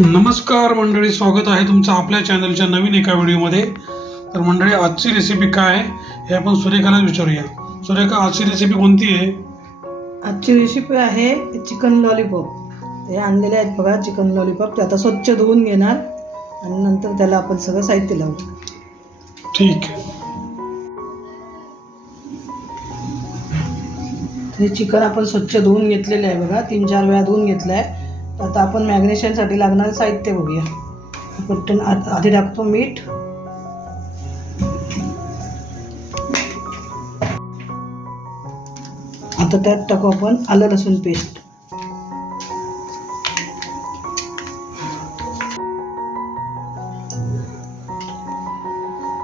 नमस्कार मंडळी, स्वागत आहे तुमचं आपल्या चॅनलच्या नवीन एका व्हिडिओमध्ये। तर मंडळी, आजची रेसिपी काय आहे हे आपण सुरेखाला विचारूया। सुरेखा, आजची रेसिपी कोणती आहे? आजची रेसिपी आहे चिकन लॉलीपॉप। हे आणलेले आहेत बघा चिकन लॉलीपॉप। ते आता स्वच्छ धुवून घेणार आणि नंतर त्याला आपण सगळं साहित्य लावू। ठीक आहे। हे चिकन आपण स्वच्छ धुवून घेतलेले आहे बघा, 3-4 वेळा धुवून घेतलं आहे। आता आपण मॅग्नेशनसाठी लागणारे साहित्य बघूया। आपण आधी टाकतो मीठ, आता त्यात टाकू आपण आलं लसूण पेस्ट,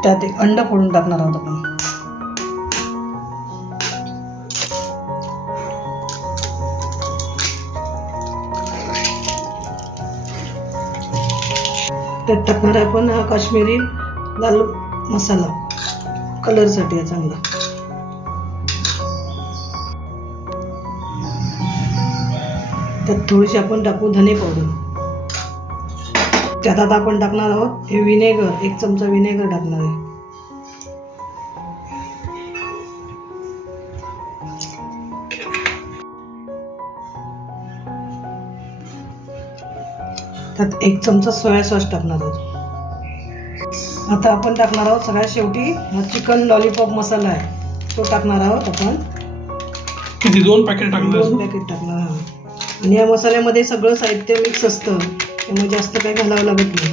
त्यात एक अंड फोडून टाकणार आहोत आपण। त्यात टाकणार आपण काश्मीरी लाल मसाला, कलरसाठी आहे चांगला। त्यात थोडीशी आपण टाकू धने पावडर। त्यात आता आपण टाकणार आहोत हे विनेगर, 1 चमचा विनेगर टाकणार आहे। त्यात 1 चमचा सोया सॉस टाकणार आहोत। आता आपण टाकणार आहोत सगळ्यात शेवटी हा चिकन लॉलीपॉप मसाला आहे, तो टाकणार आहोत आपण। किती? 2 पॅकेट टाकणार? 2 पॅकेट टाकणार आहोत। आणि या मसाल्यामध्ये सगळं साहित्य मिक्स असतं, त्यामुळे जास्त काही घालावं लागत नाही।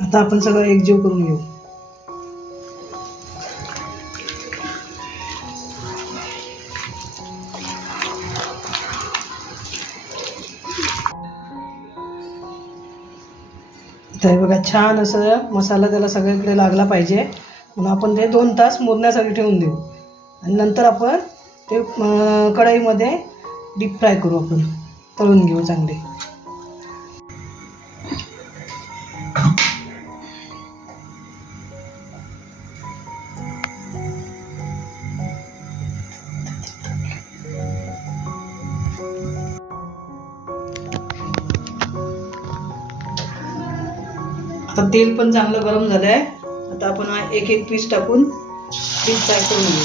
आता आपण सगळं एकजीव करून घेऊ। तर बघा छान असं मसाला त्याला सगळीकडे लागला पाहिजे, म्हणून आपण ते 2 तास मुरण्यासाठी ठेवून देऊ। आणि नंतर आपण ते कढईमध्ये डीप फ्राय करू, आपण तळून घेऊ चांगले। आता तेल पण चांगलं गरम झालंय। आता आपण एक पीस टाकून डीप फ्राय करून घेऊ।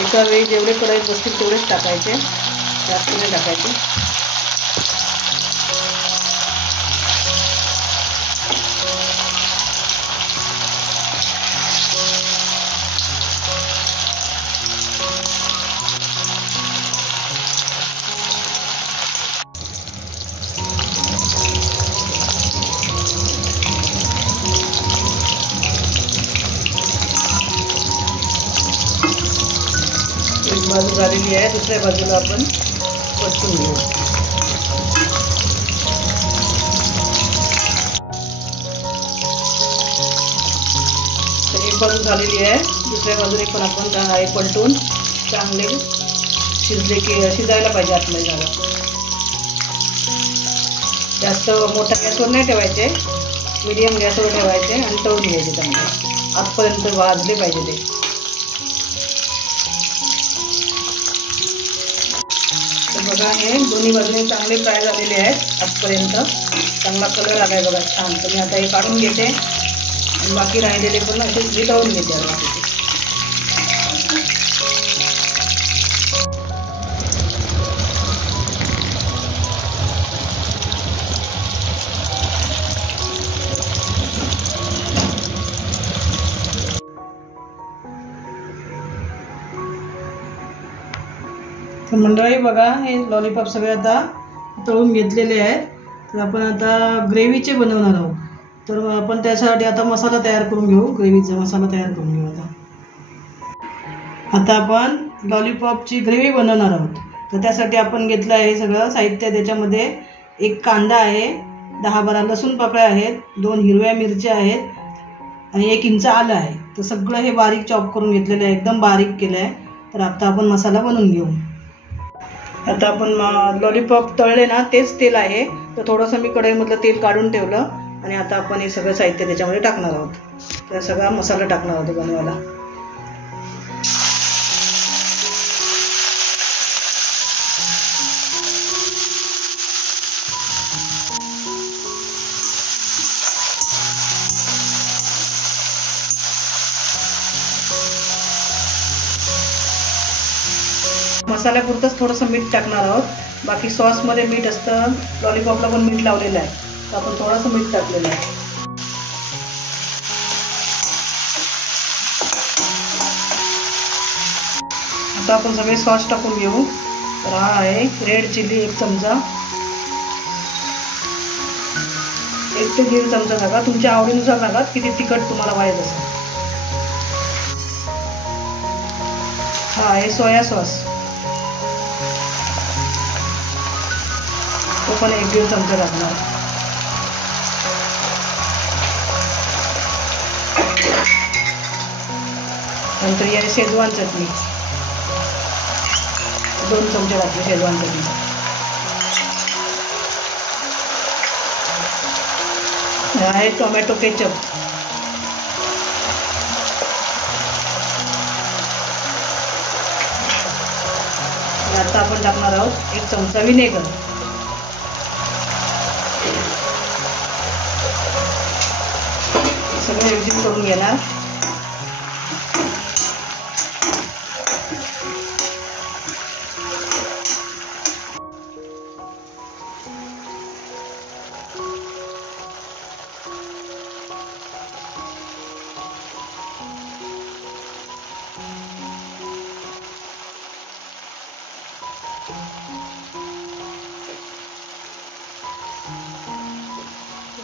एका वेळी जेवढे कढईत बसतील तेवढेच टाकायचे, जास्त नाही टाकायचे। एक बाजू झालेली आहे, दुसऱ्या बाजूला आपण परतून घेऊ। तर एक बाजू झालेली आहे, दुसऱ्या बाजूने पण आपण पलटून चांगले शिजले की शिजायला पाहिजे आतमध्ये जागा। जास्त मोठ्या गॅसवर नाही ठेवायचे, मीडियम गॅसवर ठेवायचे आणि तळून घ्यायचे चांगले, आतपर्यंत भाजले पाहिजे ते। बघा हे दोन्ही बाजूने चांगले फ्राय झालेले आहेत, आजपर्यंत चांगला कलर आलाय बघा छान। तर मी आता हे काढून घेते आणि बाकी राहिलेले पण असे वितळून घेते। तर मंडळी बघा, हे लॉलीपॉप सगळे आता तळून घेतलेले आहेत। तर आपण आता ग्रेव्हीचे बनवणार आहोत, तर आपण त्यासाठी आता मसाला तयार करून घेऊ। ग्रेव्हीचा मसाला तयार करून घेऊ। आता आपण लॉलीपॉपची ग्रेव्ही बनवणार आहोत, तर त्यासाठी आपण घेतलं आहे सगळं साहित्य। त्याच्यामध्ये 1 कांदा आहे, 10-12 लसूण पाकळ्या आहेत, 2 हिरव्या मिरच्या आहेत आणि 1 इंच आलं आहे। तर सगळं हे बारीक चॉप करून घेतलेलं आहे, एकदम बारीक केलं आहे। तर आता आपण मसाला बनवून घेऊ। आता आपण लॉलीपॉप तळले ना तेच तेल आहे, तर थोडंसं मी कढईमधलं तेल काढून ठेवलं आणि आता आपण हे सगळं साहित्य त्याच्यामध्ये टाकणार आहोत. तर सगळा मसाला टाकणार आहोत बनवायला. मसाल्यापुरतंच थोडंसं मीठ टाकणार आहोत. बाकी सॉसमध्ये मीठ असतं, लॉलीपॉपला पण मीठ लावलेलं आहे, तर आपण थोडंसं मीठ टाकलेलं आहे. आता आपण सगळे सॉस टाकून घेऊ. तर हा आहे रेड चिली 1 चमचा, 1 ते 1.5 चमचा टाका. तुमच्या आवडीनुसार टाका किती तिखट तुम्हाला पाहिजे तसं. हा आहे सोया सॉस, तो पण 1-1.5 चमचा टाकणार. नंतर या शेजवान चटणी 2 चमचे टाकले. शेजवान चटणी आहे टोमॅटो केचप, आता आपण टाकणार आहोत 1 चमचा विनेगर. सगळं एकजीव करून घेणार.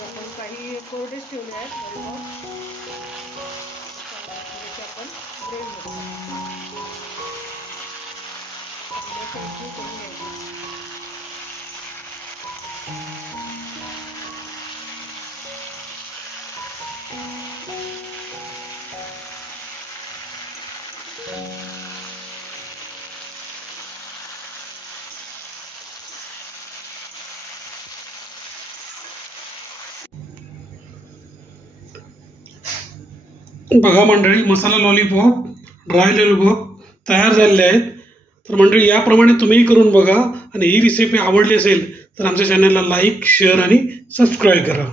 आपण काही कोरडेच ठेवले आहेत. आपण बघा मंडळी, मसाला लॉलीपॉप, ड्राय लॉलीपॉप तयार झालेले आहेत. तर मंडळी याप्रमाणे तुम्ही करून बघा आणि ही रेसिपी आवडली असेल तर आमच्या चॅनलला लाईक, शेअर आणि सबस्क्राईब करा.